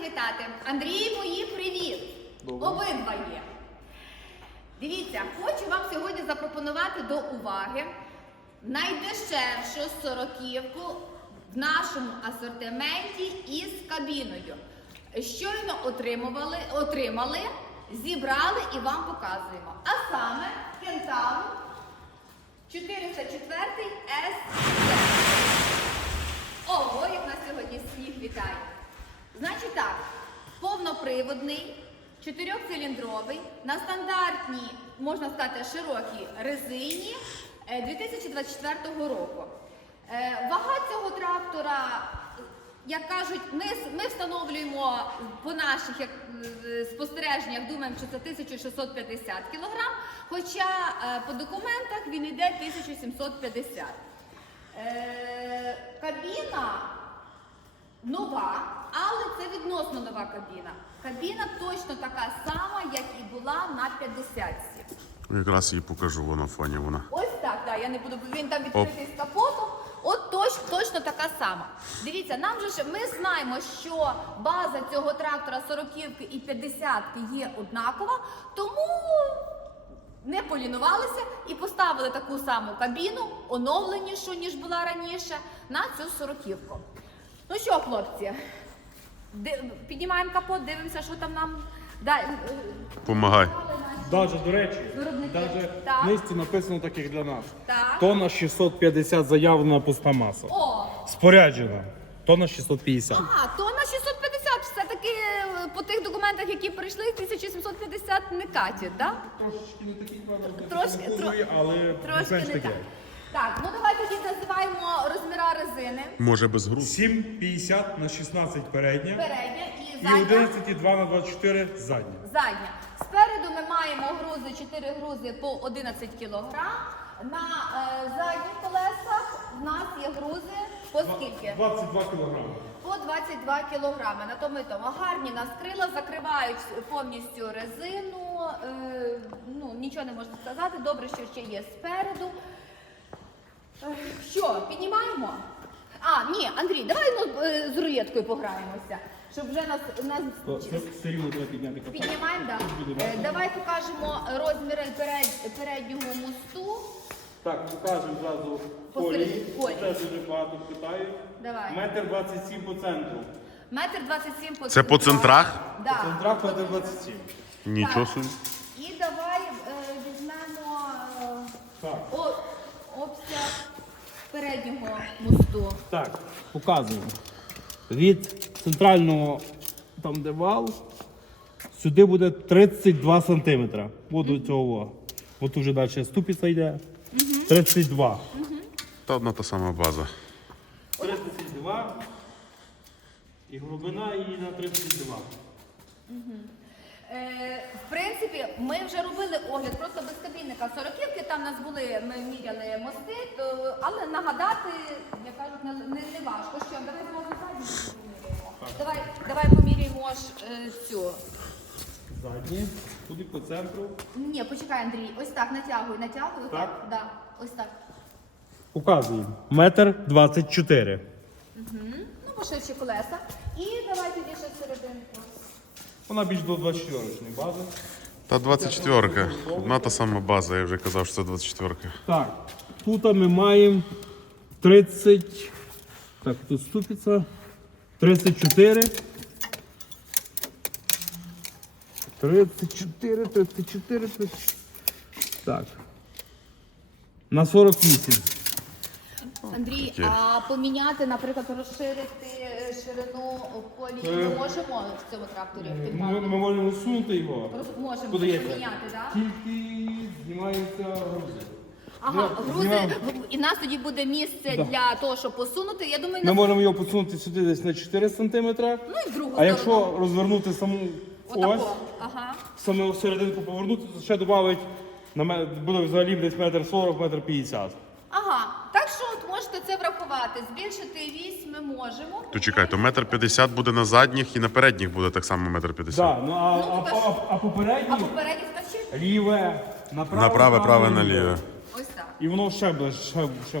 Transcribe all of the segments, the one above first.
вітати. Андрій, мої привіт! Обидва є. Дивіться, хочу вам сьогодні запропонувати до уваги найдешевшу сороківку в нашому асортименті із кабіною. Щойно отримували, отримали, зібрали і вам показуємо. А саме Кентавр 404 S. Ого, як нас сьогодні сніг вітає. Значить так, повноприводний, чотирьохциліндровий, на стандартній, можна сказати, широкій резині е, 2024 року. Е, Вага цього трактора, як кажуть, ми, ми встановлюємо по наших як, е, спостереженнях, думаємо, що це 1650 кг, хоча е, по документах він йде 1750 Е, Кабіна нова, це відносно нова кабіна. Кабіна точно така сама, як і була на 50-сі. Якраз їй покажу вона фоні вона. Ось так, так, я не буду, він там відкритий з капотом. От точ, точно така сама. Дивіться, нам же ми знаємо, що база цього трактора 40-ки і 50-ки є однакова, тому не полінувалися і поставили таку саму кабіну, оновленішу, ніж була раніше, на цю 40-ку. Ну що, хлопці, ди- піднімаємо капот, дивимося, що там нам. Да, е, Помагай. Даже, до речі, Виробники. даже Так. в низці написано так, як для нас. так. Тонна 650 заявлена пуста маса. О! Споряджена. Тонна 650. Ага, то на 650 все-таки е, по тих документах, які прийшли, 1750 не катять, так? Трошечки не такі, Трошки- тро- але Трошки не так. Так, ну давай тоді називаємо розміра резини. Може без груз. 7,50 на 16 передня Передня і і задня. 11,2 на 24 задня. Задня. Спереду ми маємо грузи, 4 грузи по 11 кг. На е, задніх колесах в нас є грузи по скільки? 22 кілограми. По 22 кілограми. На тому і тому гарні нас крила закривають повністю резину. Е, ну, нічого не можна сказати. Добре, що ще є спереду. Що, піднімаємо? А, ні, Андрій, давай ну, е, з рулеткою пограємося, щоб вже нас, нас Все рівно треба підняти капот. піднімаємо. Да. Е, давай покажемо розміри перед, переднього мосту. Так, покажемо зразу Посеред- колії. колії. Це дуже багато питають. Давай. Метр 27 по центру. Метр 27 по Це по центрах? Да. Центрах метр 27. Нічого собі. І давай е, візьмемо е, Так. о, обсяг переднього мосту. Так, показуємо. Від центрального, там де вал, сюди буде 32 см. От до цього. От уже далі ступиця йде. 32. Та одна та сама база. 32. І глибина її на 32. Е, в принципі, ми вже робили огляд просто без кабінника 40 там нас були, ми міряли мости, то, але нагадати, як кажуть, не, не, не важко. Що, давай зразу задню поміряємо. Давай, давай поміряємо ж е, цю. Задні, туди по центру. Ні, почекай, Андрій, ось так натягуй, натягуй. Так? Так? Да, ось так. Показуємо. Метр 24. Ну, поширші колеса. І давай тоді ще серединку. Вона більш до 24 бази. Та 24-ка. Одна та сама база, я вже казав, що це 24-ка. Так, тут ми маємо 30. Так, тут ступиця. 34. 34, 34, 34. Так. На 48. Андрій, а поміняти, наприклад, розширити ширину колії ми Е, можемо в цьому тракторі? в Ми, ми можемо усунути його. Роз- Можемо Подається. поміняти, так? Тільки знімаються грузи. Ага, грузи, знімаємо. і в нас тоді буде місце Да. для того, щоб посунути. Я думаю, Ми на... можемо його посунути сюди десь на 4 см. ну і в другу А якщо розвернути саму ось, Отако. Ага. саме серединку повернути, то ще додавить на ме- буде взагалі десь метр 40, метр 50. Ага. Так що от можете це. Збільшити вісь ми можемо. То чекай, то метр п'ятдесят буде на задніх і на передніх буде так само метр п'ятдесят. Да, ну, а, Ну, а, тепер- а, а А попереднє попередні скачі? ліве, направо, Направе, праве, наліве. Ось так. І воно ще буде, ще, ще ще.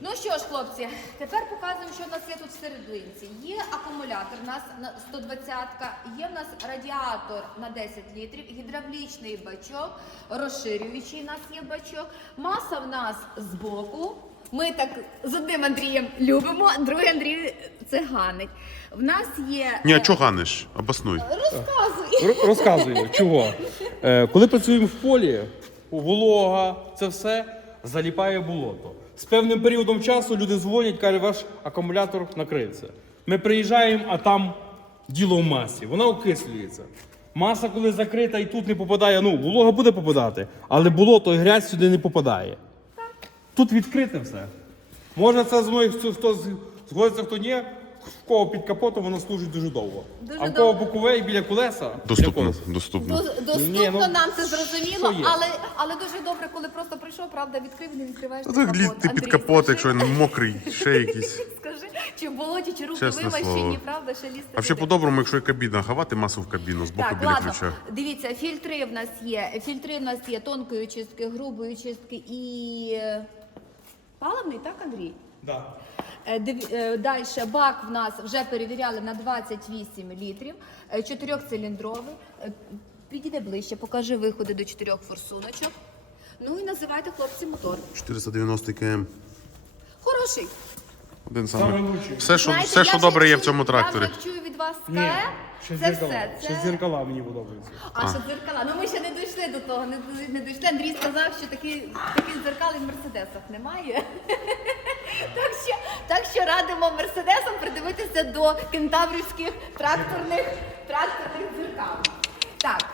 Ну що ж, хлопці, тепер показуємо, що в нас є тут всерединці. Є акумулятор у нас на 120-ка, є в нас радіатор на 10 літрів, гідравлічний бачок, розширюючий у нас є бачок. Маса в нас збоку. Ми так з одним Андрієм любимо, другий Андрій це ганить. В нас є. Ні, а е, чого ганиш? Обоснуй. Розказуй. Р- Розказую, чого. Е, коли працюємо в полі, волога, це все заліпає болото. З певним періодом часу люди дзвонять, кажуть, ваш акумулятор накрився. Ми приїжджаємо, а там діло в масі, вона окислюється. Маса, коли закрита і тут не попадає, ну, волога буде попадати, але болото і грязь сюди не попадає. Тут відкрите все. Може, це з моїх хто- згодиться, хто ні, в кого під капотом воно служить дуже довго. Дуже а в кого бокове і біля колеса. біля Доступно. колеса. Доступно. Дос- Доступно Ні, ну, нам це зрозуміло, що є? але, але дуже добре, коли просто прийшов, правда, відкрив, не відкриваєш. Той так лізти під капот, скажи. якщо він мокрий, ще якийсь. Скажи, чи в болоті, чи руки Чесне вимащені, слово. правда, ще лізти. А ще туди. по-доброму, якщо є кабіна, ховати масу в кабіну з боку Так, біля ладно. ключа. Дивіться, фільтри в нас є. Фільтри в нас є тонкої очистки, грубої очистки і е, паливний, так, Андрій? Да. Далі бак в нас вже перевіряли на 28 літрів, е, чотирьохциліндровий. Е, Підійде ближче, покажи виходи до чотирьох форсуночок. Ну і називайте хлопці мотор. 490 км. Хороший. Один Саме. Все, що, Знаєте, все, я що вже добре є в чую- цьому тракторі. Я вже чую від вас Ні, КЕ. ще Це зеркала. все. Ще Це... зеркала мені подобаються. А, що дзеркала? Ну ми ще не дійшли до того, не, не дійшли. Андрій сказав, що такі, таких дзеркал і в мерседесах немає. так, що, так що радимо мерседесам придивитися до кентаврівських тракторних, тракторних дзеркал. Так.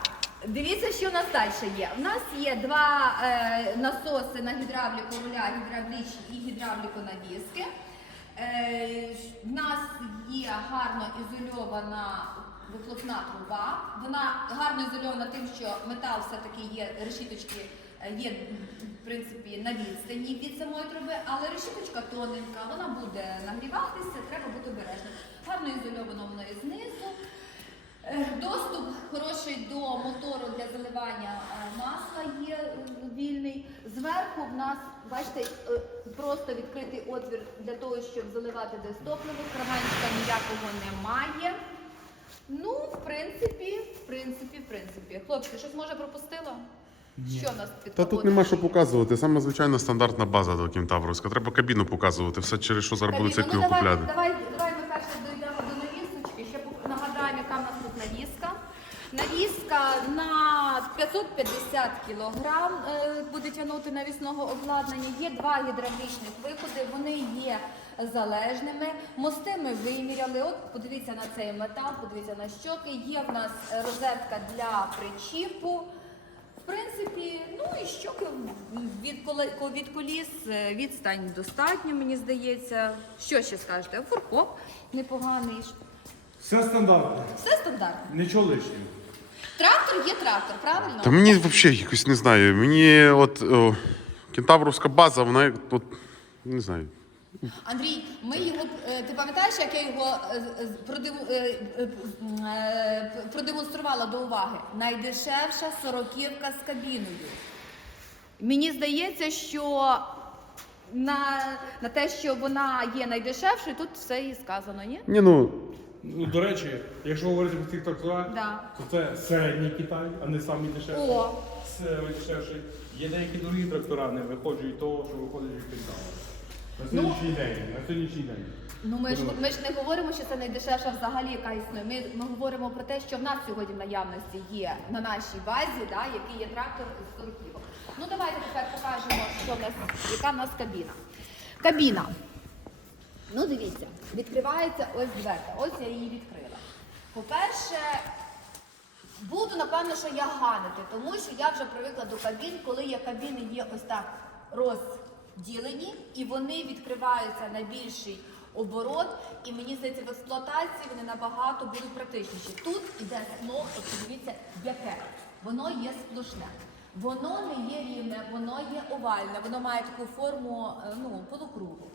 Дивіться, що у нас далі є. У нас є два е, насоси на гідравліку руля, гідравлічні і гідравліку навіски. Е, в нас є гарно ізольована вихлопна труба. Вона гарно ізольована тим, що метал все-таки є, решіточки е, є в принципі на відстані від самої труби, але решіточка тоненька, вона буде нагріватися, треба бути обережним. Гарно ізольовано воно і знизу. Е, Доступ хороший до мотору для заливання е, масла є е, вільний. Зверху в нас, бачите, е, просто відкритий отвір для того, щоб заливати десь топливо. Краганчика ніякого немає. Ну, в принципі, в принципі, в принципі. Хлопці, щось може пропустила? Що нас під Та тут нема що показувати. Саме звичайна стандартна база до Кентавровська. Треба кабіну показувати. Все через що зараз будуть Каріна, цикли ну, давай, давай, давай ми перше дійдемо до навісочки. Ще пок- нагадаємо, яка в нас тут навіска. Навіска на 550 кг е, буде тягнути навісного обладнання. Є два гідравлічних виходи, вони є залежними. Мости ми виміряли. От подивіться на цей метал, подивіться на щоки. Є в нас розетка для причіпу. В принципі, ну і щоки від коліс е, відстань достатньо, мені здається. Що ще скажете? Фуркоп непоганий. Все стандартно. Все стандартно. Нічого лишнього. Трактор є трактор, правильно? Та мені взагалі якось не знаю. Мені от о, Кентавровська база, вона от не знаю. Андрій, ми його е, ти пам'ятаєш, як я його е, е, е, е, е, продемонструвала до уваги? Найдешевша сороківка з кабіною. Мені здається, що на, на те, що вона є найдешевшою, тут все і сказано, ні? Ні, ну Ну, до речі, якщо говорити про цих тракторах, Да. то це середній Китай, а не самий дешевший. О, Самий дешевший. Є деякі дорогі трактора, не виходять того, що виходить від Китаю. На Ну, сьогоднішній день. На сьогоднішній день. Ну ми ж ми ж не говоримо, що це найдешевша взагалі, яка існує. Ми, ми говоримо про те, що в нас сьогодні в наявності є на нашій базі, да, який є трактор з сороківок. Ну давайте тепер покажемо, що в нас, яка в нас кабіна. Кабіна. Ну дивіться, відкривається ось дверка. Ось я її відкрила. По-перше, буду напевно, що я ганити, тому що я вже привикла до кабін, коли є кабіни, є ось так розділені, і вони відкриваються на більший оборот. І мені здається, в експлуатації вони набагато будуть практичніші. Тут іде скло, от подивіться, яке. Воно є сплошне. Воно не є рівне, воно є овальне, воно має таку форму е, ну, полукругу.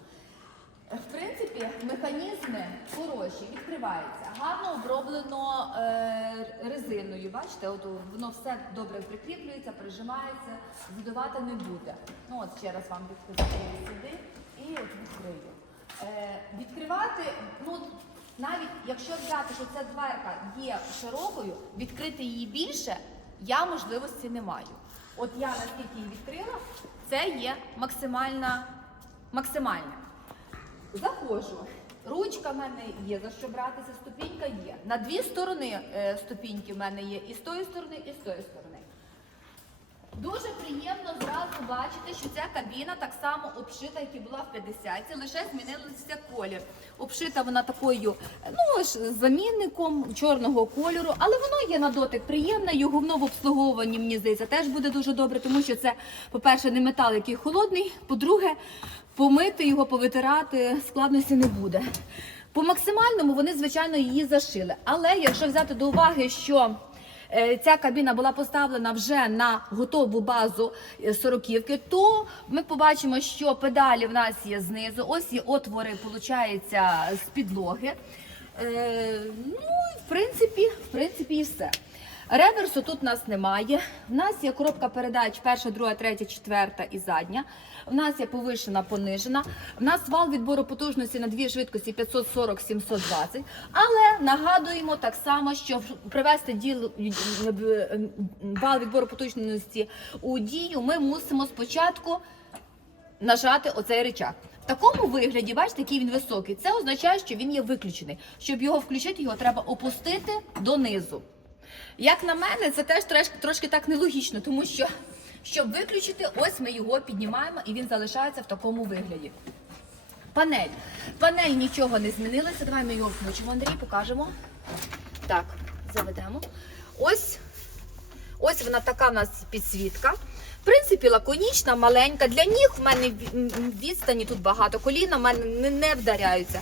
В принципі, механізми хороші, відкриваються. Гарно оброблено е, резиною. Бачите, от воно все добре прикріплюється, прижимається, задувати не буде. Ну от ще раз вам відкрию сюди і от відкрию. Е, відкривати, ну навіть якщо взяти, що ця дверка є широкою, відкрити її більше, я можливості не маю. От я наскільки її відкрила, це є максимальна, максимальна. Заходжу. Ручка в мене є, за що братися, ступінька є. На дві сторони е, ступіньки в мене є, і з тої сторони, і з тої сторони. Дуже приємно зразу бачити, що ця кабіна так само обшита, як і була в 50-ті, лише змінився колір. Обшита вона такою, ну замінником чорного кольору, але воно є на дотик приємне. Його в обслуговуванні, мені здається, теж буде дуже добре, тому що це, по-перше, не метал, який холодний. По-друге, помити його, повитирати складності не буде. По максимальному вони, звичайно, її зашили. Але якщо взяти до уваги, що е, ця кабіна була поставлена вже на готову базу е, сороківки, то ми побачимо, що педалі в нас є знизу. Ось є отвори, виходить, з підлоги. Е, ну, в принципі, в принципі, і все. Реверсу тут у нас немає. У нас є коробка передач перша, друга, третя, четверта і задня. У нас є повишена, понижена. У нас вал відбору потужності на дві швидкості 540-720. Але нагадуємо так само, що привести діл вал відбору потужності у дію ми мусимо спочатку нажати оцей рычаг. В такому вигляді, бачите, який він високий. Це означає, що він є виключений. Щоб його включити, його треба опустити донизу. Як на мене, це теж трошки, трошки так нелогічно, тому що щоб виключити, ось ми його піднімаємо і він залишається в такому вигляді. Панель. Панель нічого не змінилося. Давай ми його включимо, Андрій, покажемо. Так, заведемо. Ось, ось вона така в нас підсвітка. В принципі, лаконічна, маленька. Для ніг в мене відстані тут багато. Коліна в мене не, вдаряються.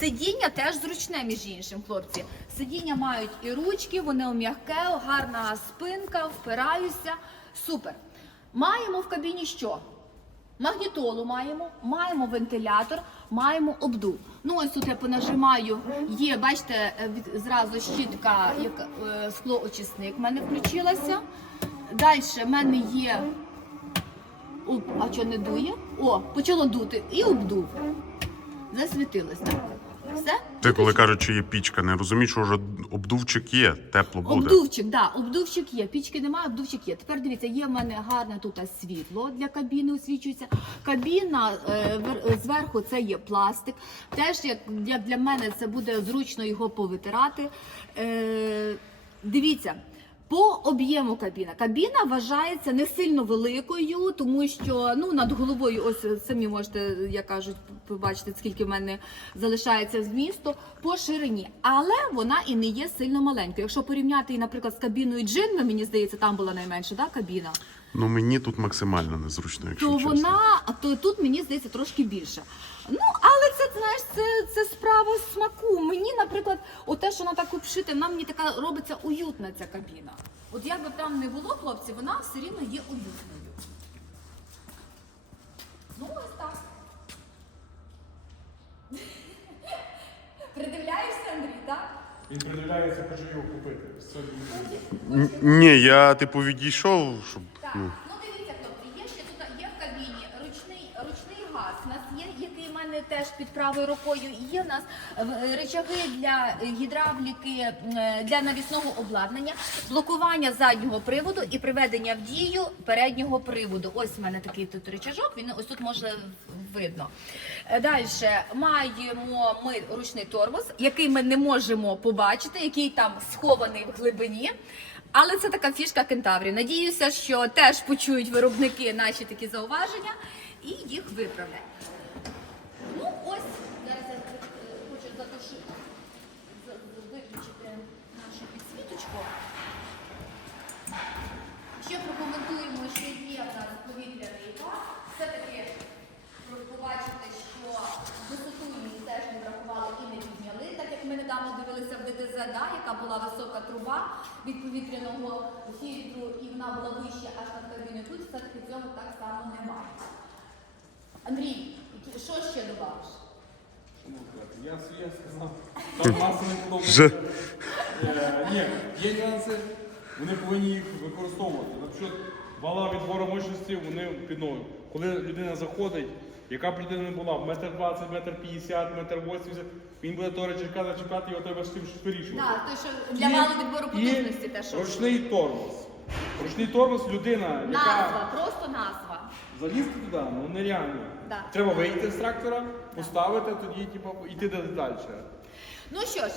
Сидіння теж зручне, між іншим, хлопці. Сидіння мають і ручки, вони м'яке, гарна спинка, впираюся. Супер. Маємо в кабіні що? Магнітолу маємо, маємо вентилятор, маємо обдув. Ну ось тут я понажимаю. Є, бачите, е, зразу щітка, як е, склоочисник в мене включилася. Далі в мене є. Оп, а що не дує? О, почало дути і обдув. Засвітилося. Все? Ти коли кажуть, що є пічка, не розумієш, що вже обдувчик є, тепло буде. Обдувчик, да, обдувчик є. Пічки немає, обдувчик є. Тепер дивіться, є в мене гарне тут світло для кабіни освічується. Кабіна е, вер- зверху це є пластик. Теж як, як для мене це буде зручно його повитирати. Е, дивіться. По об'єму кабіна. Кабіна вважається не сильно великою, тому що ну над головою, ось самі можете, як кажуть, побачити, скільки в мене залишається змісту по ширині. Але вона і не є сильно маленькою. Якщо порівняти наприклад, з кабіною джинми, мені здається, там була найменша да, кабіна, Ну мені тут максимально незручно, якщо то чесно. вона то тут мені здається трошки більше. Ну але це знаєш, це, це справа смаку. Мені, наприклад, оте, що вона так мені така робиться уютна ця кабіна. От як би там не було, хлопці, вона все рівно є уютною. Ну, ось так. Придивляєшся, Андрій, так? Він придивляється, хоче його купити. Ні, я типу відійшов, щоб. Так, Ну. ну дивіться, хлопці, є ще тут є в кабіні ручний, ручний газ. У нас є, який в мене теж під правою рукою. І Є в нас е, речаги для е, гідравліки, е, для навісного обладнання, блокування заднього приводу і приведення в дію переднього приводу. Ось в мене такий тут речажок, він ось тут може видно. Далі маємо ми ручний тормоз, який ми не можемо побачити, який там схований в глибині. Але це така фішка кентаврів. Надіюся, що теж почують виробники наші такі зауваження і їх виправлять. Ну ось зараз я е, хочу затушити, за- за- виключити нашу підсвіточку. Ще прокоментуємо, що є в нас повітряний газ. Все-таки побачите, що висоту її теж не врахували і не підняли, так як ми недавно дивилися в ДТЗ, да, яка була висока труба від повітряного фільтру, і вона була вища аж над кабіною. Тут все-таки цього так само немає. Андрій, що ще добавиш? можу сказати. Я сказав. Там Марсу не подобається. Е, Ні, є нюанси, вони повинні їх використовувати. Наприклад, вала відбору мощності, вони під ногою. Коли людина заходить, яка б людина не була, метр двадцять, метр п'ятдесят, метр вісімдесят, він буде того речірка зачіпати, його треба з цим щось вирішувати. Так, той, що для малого відбору потужності, те, що ручний тормоз. Ручний тормоз людина, яка назва, просто назва. Залізти туди, ну нереально. Да. Треба вийти з трактора, поставити, тоді типу, йти далі. Ну що ж,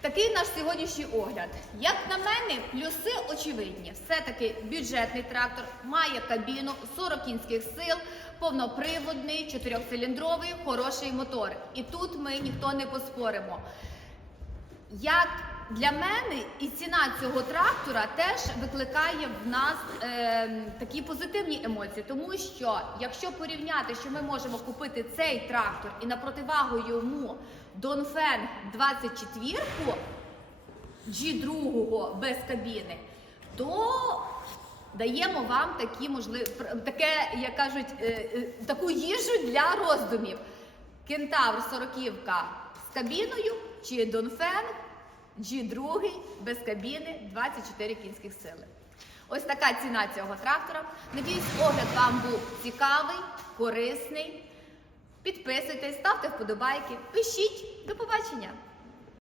такий наш сьогоднішній огляд. Як на мене, плюси очевидні. Все-таки бюджетний трактор має кабіну 40 кінських сил, повноприводний, чотирьохциліндровий, хороший мотор. І тут ми ніхто не поспоримо. Як для мене і ціна цього трактора теж викликає в нас е, такі позитивні емоції, тому що якщо порівняти, що ми можемо купити цей трактор і на противагу йому Донфен 24 G2 без кабіни, то даємо вам такі можливі таке, як кажуть, е, е, таку їжу для роздумів. Кентавр 40 з кабіною чи Донфен G2 без кабіни 24 кінських сили. Ось така ціна цього трактора. Надіюсь, огляд вам був цікавий, корисний. Підписуйтесь, ставте вподобайки, пишіть. До побачення!